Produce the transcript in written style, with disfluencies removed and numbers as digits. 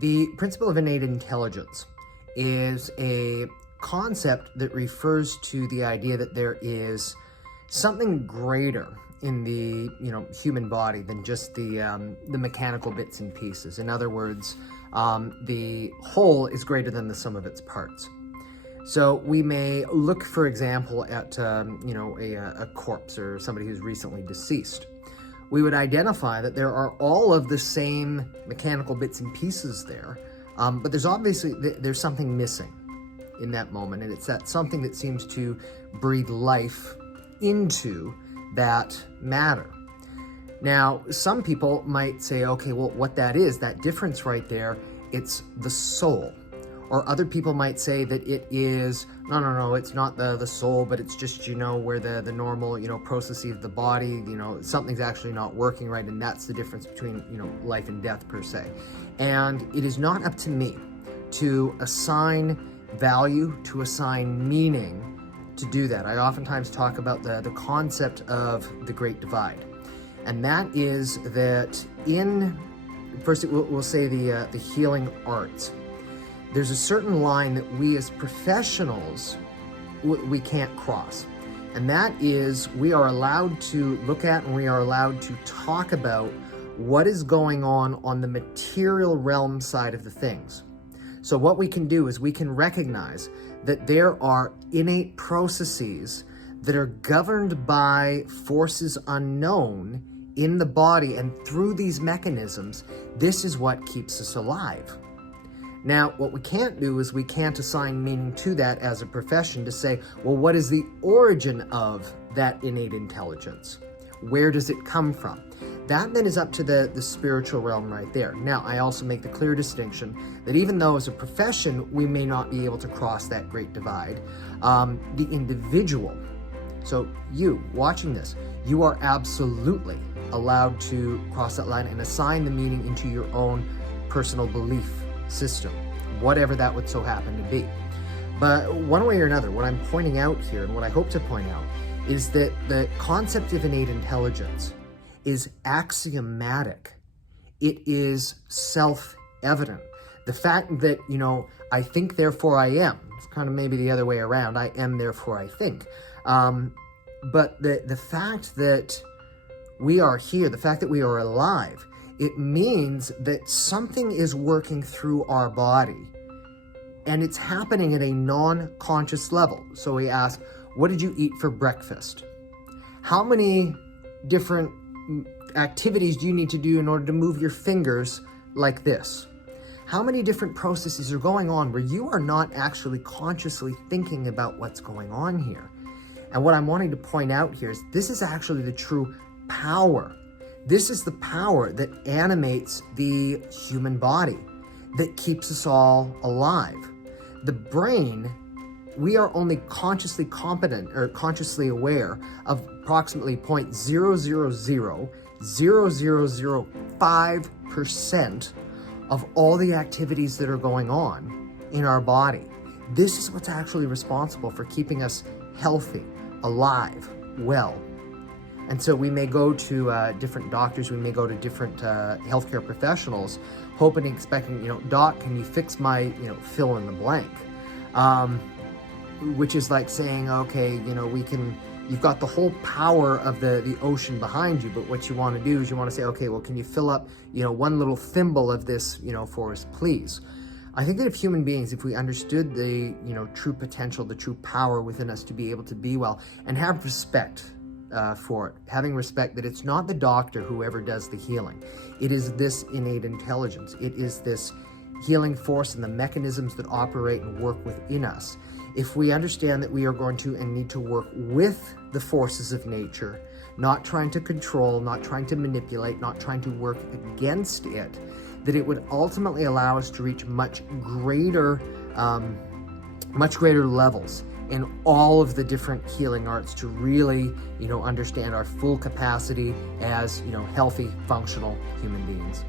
The principle of innate intelligence is a concept that refers to the idea that there is something greater in the human body than just the mechanical bits and pieces. In other words, the whole is greater than the sum of its parts. So we may look, for example, at a corpse or somebody who's recently deceased. We would identify that there are all of the same mechanical bits and pieces there, but there's something missing in that moment, and it's that something that seems to breathe life into that matter. Now, some people might say, okay, well, what that is, that difference right there, it's the soul. Or other people might say that it is, no, it's not the soul, but it's just, where the normal, processes of the body, something's actually not working right, and that's the difference between, life and death per se. And it is not up to me to assign value, to assign meaning, to do that. I oftentimes talk about the concept of the Great Divide. And that is that first we'll say the healing arts. There's a certain line that we as professionals, we can't cross. And that is, we are allowed to look at and we are allowed to talk about what is going on the material realm side of the things. So what we can do is we can recognize that there are innate processes that are governed by forces unknown in the body, and through these mechanisms, this is what keeps us alive. Now, what we can't do is we can't assign meaning to that as a profession to say, well, what is the origin of that innate intelligence? Where does it come from? That then is up to the spiritual realm right there. Now, I also make the clear distinction that even though as a profession, we may not be able to cross that great divide, the individual, so you watching this, you are absolutely allowed to cross that line and assign the meaning into your own personal belief system, whatever that would so happen to be. But one way or another, what I'm pointing out here, and what I hope to point out, is that the concept of innate intelligence is axiomatic. It is self-evident. The fact that, I think, therefore I am, it's kind of maybe the other way around, I am, therefore I think. But the fact that we are here, the fact that we are alive, it means that something is working through our body, and it's happening at a non-conscious level. So we ask, what did you eat for breakfast? How many different activities do you need to do in order to move your fingers like this? How many different processes are going on where you are not actually consciously thinking about what's going on here? And what I'm wanting to point out here is this is actually the true power. This is the power that animates the human body, that keeps us all alive. The brain, we are only consciously competent or consciously aware of approximately 0.000005% of all the activities that are going on in our body. This is what's actually responsible for keeping us healthy, alive, well. And so we may go to different doctors, we may go to different healthcare professionals, hoping and expecting, doc, can you fix my, fill in the blank? Which is like saying, okay, you've got the whole power of the ocean behind you, but what you want to do is you want to say, okay, well, can you fill up, one little thimble of this, for us, please? I think that if human beings, if we understood the, true potential, the true power within us to be able to be well and have respect for it, having respect that it's not the doctor who ever does the healing. It is this innate intelligence. It is this healing force and the mechanisms that operate and work within us. If we understand that we are going to and need to work with the forces of nature, not trying to control, not trying to manipulate, not trying to work against it, that it would ultimately allow us to reach much greater levels in all of the different healing arts to really, understand our full capacity as, healthy, functional human beings.